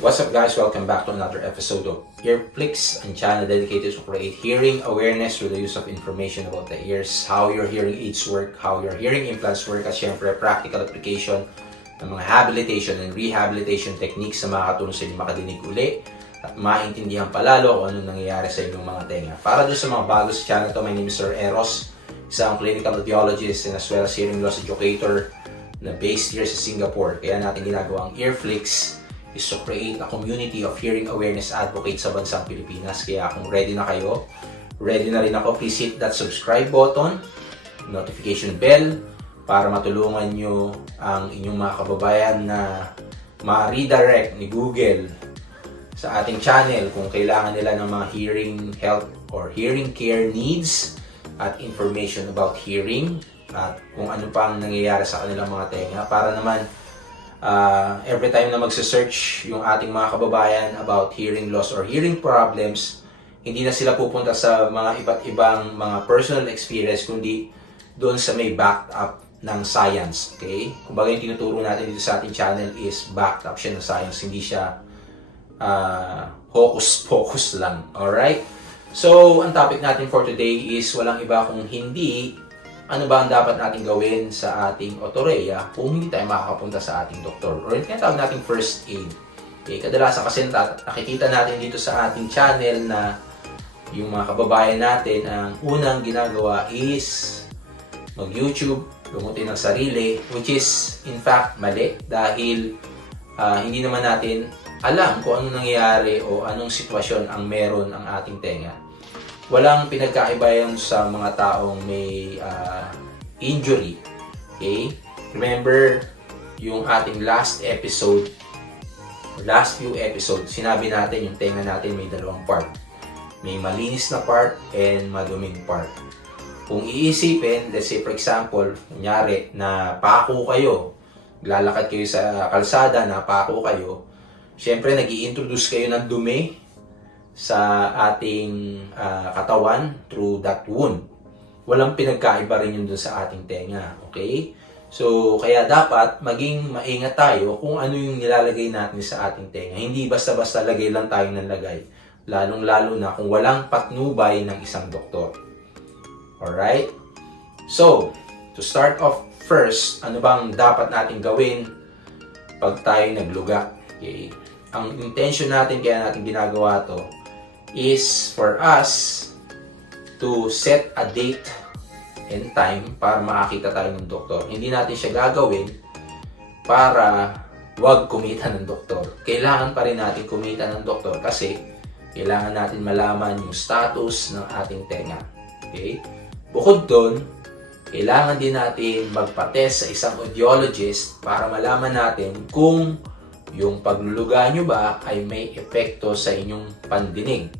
What's up guys? Welcome back to another episode of Earflix, a channel dedicated to create hearing awareness through the use of information about the ears, how your hearing aids work, how your hearing implants work, at syempre practical application ng mga habilitation and rehabilitation techniques na makakatulong sa inyo makadinig uli at maintindihan palalo kung anong nangyayari sa inyong mga tenga. Para doon sa mga bago sa channel to, my name is Sir Eros, isang clinical audiologist and as well as hearing loss educator na based here sa Singapore. Kaya natin ginagawang Earflix is to create a community of hearing awareness advocates sa bansang Pilipinas. Kaya kung ready na kayo, ready na rin ako, please hit that subscribe button, notification bell, para matulungan nyo ang inyong mga kababayan na ma-redirect ni Google sa ating channel kung kailangan nila ng mga hearing health or hearing care needs at information about hearing at kung ano pang nangyayari sa kanilang mga tenga, para naman every time na magse-search yung ating mga kababayan about hearing loss or hearing problems, hindi na sila pupunta sa mga iba't ibang mga personal experience, kundi doon sa may backed up ng science. Okay? Kumbaga yung tinuturo natin dito sa ating channel is backed up siya ng science, hindi siya hocus-pocus lang. Alright? So, ang topic natin for today is walang iba kung hindi ano ba ang dapat natin gawin sa ating otorrhea kung hindi tayo makakapunta sa ating doktor, or yung tinatawag nating first aid. Okay, kadalasan kasi nakikita natin dito sa ating channel na yung mga kababayan natin, ang unang ginagawa is mag-YouTube, gumutin ng sarili, which is in fact mali dahil hindi naman natin alam kung anong nangyayari o anong sitwasyon ang meron ang ating tenga. Walang pinagkaiba yun sa mga taong may injury. Okay? Remember, yung ating last few episodes, sinabi natin yung tenga natin may dalawang part. May malinis na part and maduming part. Kung iisipin, let's say for example, kunyari na pako kayo, lalakad kayo sa kalsada, na pako kayo, syempre nag-i-introduce kayo ng dumi sa ating katawan through that wound. Walang pinagkaiba rin yun dun sa ating tenga. Okay? So, kaya dapat maging maingat tayo kung ano yung nilalagay natin sa ating tenga. Hindi basta-basta lagay lang tayo ng lagay. Lalong-lalo na kung walang patnubay ng isang doktor. Alright? So, to start off first, ano bang dapat natin gawin pag tayo nagluga? Okay? Ang intention natin, kaya natin ginagawa to, is for us to set a date and time para makakita tayo ng doktor. Hindi natin siya gagawin para wag kumita ng doktor. Kailangan pa rin natin kumita ng doktor kasi kailangan natin malaman yung status ng ating tenga. Okay? Bukod doon, kailangan din natin magpa-test sa isang audiologist para malaman natin kung yung pagluluga nyo ba ay may epekto sa inyong pandinig.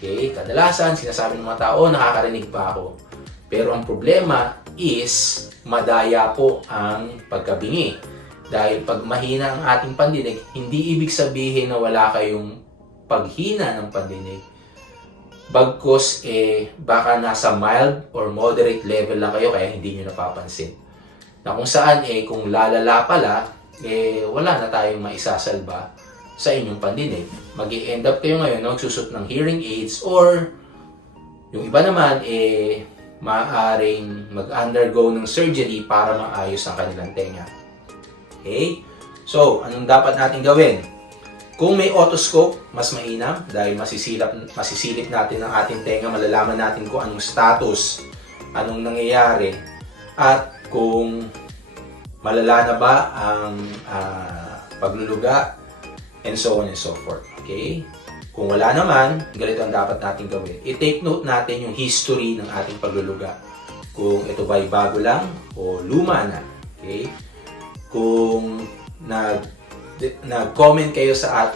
Okay? Kadalasan, sinasabi ng mga tao, nakakarinig pa ako. Pero ang problema is, madaya po ang pagkabingi. Dahil pag mahina ang ating pandinig, hindi ibig sabihin na wala kayong paghina ng pandinig. Bagkus, baka nasa mild or moderate level lang kayo, kaya hindi nyo napapansin. Na kung saan, kung lalala pala, wala na tayong maisasalba sa inyong pandinig. Mag-i-end up kayo ngayon na magsusot ng hearing aids, or yung iba naman maaaring mag-undergo ng surgery para maayos ang kanilang tenga. Okay? So, anong dapat natin gawin? Kung may otoscope, mas mainam dahil masisilip natin ang ating tenga, malalaman natin kung anong status, anong nangyayari, at kung malala na ba ang pagluluga, and so on and so forth. Okay? Kung wala naman, ganito ang dapat natin gawin. I-take note natin yung history ng ating pagluluga. Kung ito ba'y bago lang o luma na. Okay? Kung nag-comment kayo sa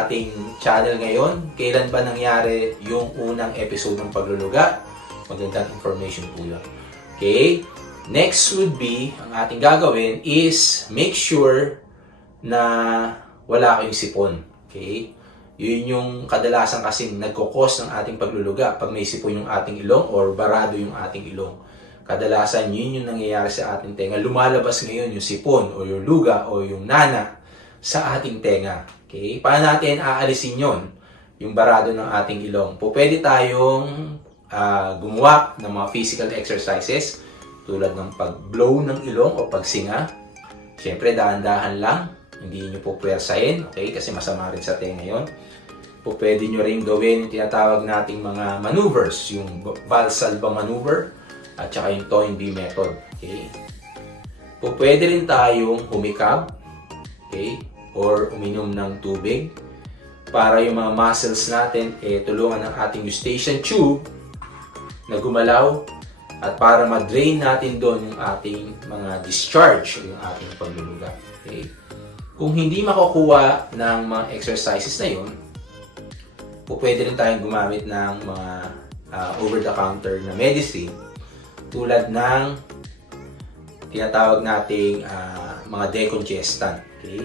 ating channel ngayon, kailan ba nangyari yung unang episode ng pagluluga? Magandang information po yun. Okay? Next would be, ang ating gagawin is make sure na wala kayong sipon. Okay? Yun yung kadalasan kasing nagkukos ng ating pagluluga pag may sipon yung ating ilong or barado yung ating ilong. Kadalasan yun yung nangyayari sa ating tenga. Lumalabas ngayon yung sipon o yung luga o yung nana sa ating tenga. Okay? Paano natin aalisin yon? Yung barado ng ating ilong. Pwede tayong gumawa ng mga physical exercises tulad ng pag-blow ng ilong o pagsinga. Siyempre, dahan-dahan lang. Hindi nyo po puwersahin, okay? Kasi masama rin sa tenga yon. Pwede nyo rin gawin yung tinatawag nating mga maneuvers, yung Valsalva maneuver at saka yung Toynbee method. Okay? Pwede rin tayong humikab, okay? Or uminom ng tubig para yung mga muscles natin tulungan ng ating eustachian tube na gumalaw at para ma-drain natin doon yung ating mga discharge o yung ating pagluluga. Okay? Kung hindi makukuha ng mga exercises na yun, pwede rin tayong gumamit ng mga over-the-counter na medicine tulad ng tinatawag nating mga decongestant. Okay?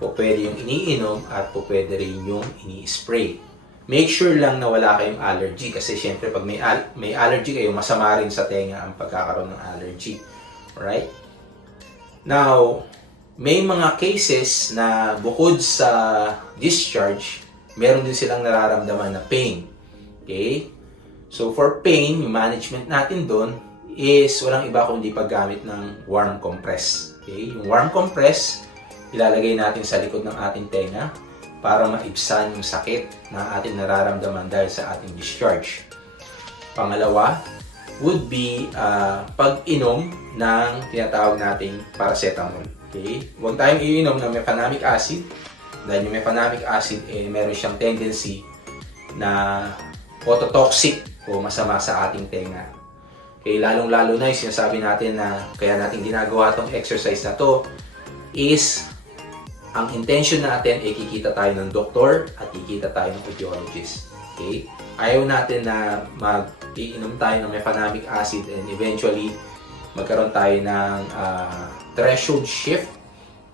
Pwede yung iniinom at pwede rin yung ini-spray. Make sure lang na wala kayong allergy kasi syempre pag may allergy kayo, masama rin sa tenga ang pagkakaroon ng allergy. Alright? Now, may mga cases na bukod sa discharge, meron din silang nararamdaman na pain. Okay? So, for pain, yung management natin doon is walang iba kundi paggamit ng warm compress. Okay? Yung warm compress, ilalagay natin sa likod ng ating tenga para maibsan yung sakit na ating nararamdaman dahil sa ating discharge. Pangalawa would be pag-inom ng tinatawag nating paracetamol. Okay? Huwag tayong iinom ng mefenamic acid dahil yung mefenamic acid meron siyang tendency na phototoxic o masama sa ating tenga. Okay, lalong-lalo na yung sinasabi natin na kaya natin ginagawa tong exercise na to is ang intention natin ay kikita tayo ng doktor at kikita tayo ng audiologist. Okay? Ayaw natin na mag-iinom tayo ng mefenamic acid and eventually magkaroon tayo ng threshold shift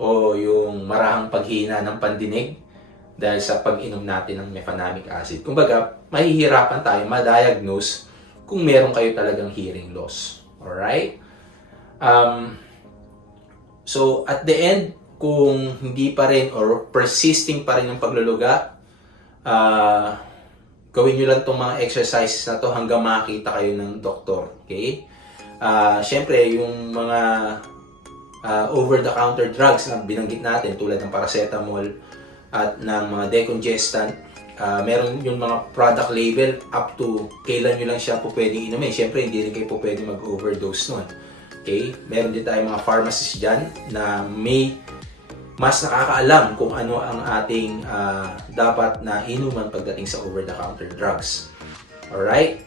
o yung marahang paghina ng pandinig dahil sa pag-inom natin ng mefenamic acid. Kumbaga, mahihirapan tayo ma-diagnose kung meron kayo talagang hearing loss. Alright? So, at the end, kung hindi pa rin or persisting pa rin yung pagluluga, gawin nyo lang itong mga exercises na to hanggang makita kayo ng doktor. Okay? Siyempre, yung mga over-the-counter drugs na binanggit natin tulad ng paracetamol at ng mga decongestant, meron yung mga product label up to kailan nyo lang siya po pwedeng inumin. Siyempre, hindi rin kayo po pwedeng mag-overdose nun. Okay? Meron din tayong mga pharmacists dyan na may mas nakakaalam kung ano ang ating dapat na inuman pagdating sa over-the-counter drugs. Alright?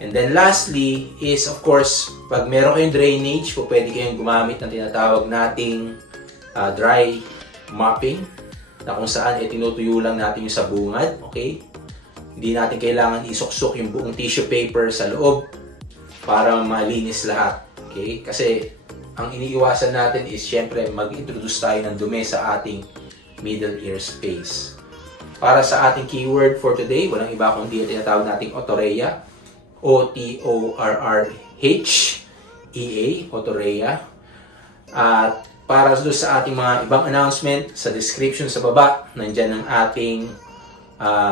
And then lastly is of course, pag meron kayong drainage, po pwede kayong gumamit ng tinatawag nating dry mopping na kung saan tinutuyo lang natin yung sabungan, okay? Hindi natin kailangan isuksok yung buong tissue paper sa loob para malinis lahat, okay? Kasi ang iniiwasan natin is syempre mag-introduce tayo ng dumi sa ating middle ear space. Para sa ating keyword for today, walang iba kundi yung tinatawag nating otorrhea. O-T-O-R-R-H-E-A, otorrhea. At para doon sa ating mga ibang announcement, sa description sa baba, nandyan ang ating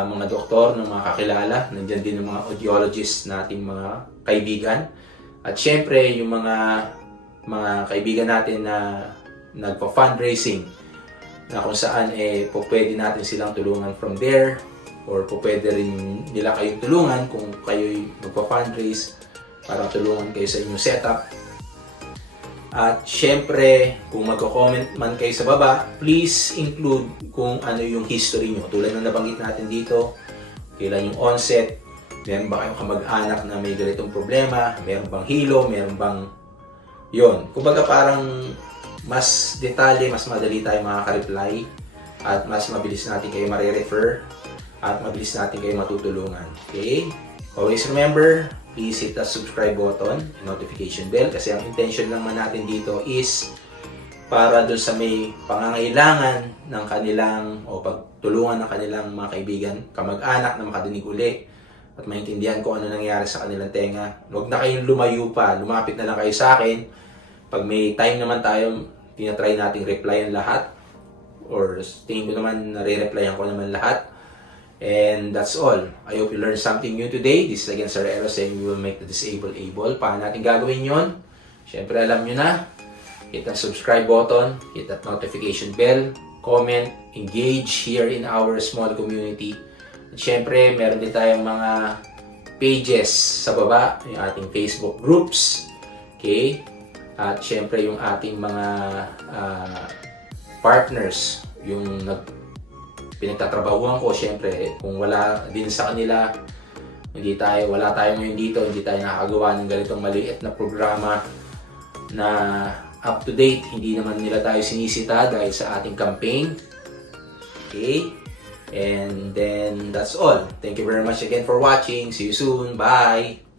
mga doktor, ng mga kakilala. Nandyan din ang mga audiologists nating mga kaibigan. At syempre, yung mga kaibigan natin na nagpa-fundraising na kung saan po pwede natin silang tulungan from there or po pwede rin nila kayong tulungan kung kayo'y magpa-fundraise para tulungan kayo sa inyong setup. At syempre, kung magko-comment man kayo sa baba, please include kung ano yung history nyo. Tulad ng nabanggit natin dito, kailan yung onset, meron ba kayong kamag-anak na may ganitong problema, meron bang hilo, meron bang yon. Kumbaga parang mas detalye, mas madali tayo makaka-reply at mas mabilis natin kayo mare-refer at mabilis natin kayo matutulungan. Okay? Always remember, please hit the subscribe button and notification bell kasi ang intention naman natin dito is para doon sa may pangangailangan ng kanilang o pagtulungan ng kanilang mga kaibigan, kamag-anak na makadinig uli at maintindihan kung ano nangyari sa kanilang tenga. Huwag na kayong lumayo pa, lumapit na lang kayo sa akin. Pag may time naman tayo, tinatry nating replyan lahat. or tingin ko naman nare-replyan ko naman lahat. And that's all. I hope you learned something new today. This is again Sir Eros saying we will make the disabled able. Paano natin gagawin yon? Siyempre alam nyo na. Hit ang subscribe button, hit that notification bell, comment, engage here in our small community. At siyempre, meron din tayong mga pages sa baba, yung ating Facebook groups. Okay? At siyempre, yung ating mga partners, yung pinagtatrabahuan ko, siyempre, kung wala din sa kanila, wala tayo ngayon dito, hindi tayo nakakagawa ng ganitong maliit na programa na up to date, hindi naman nila tayo sinisita dahil sa ating campaign. Okay? And then, that's all. Thank you very much again for watching. See you soon. Bye!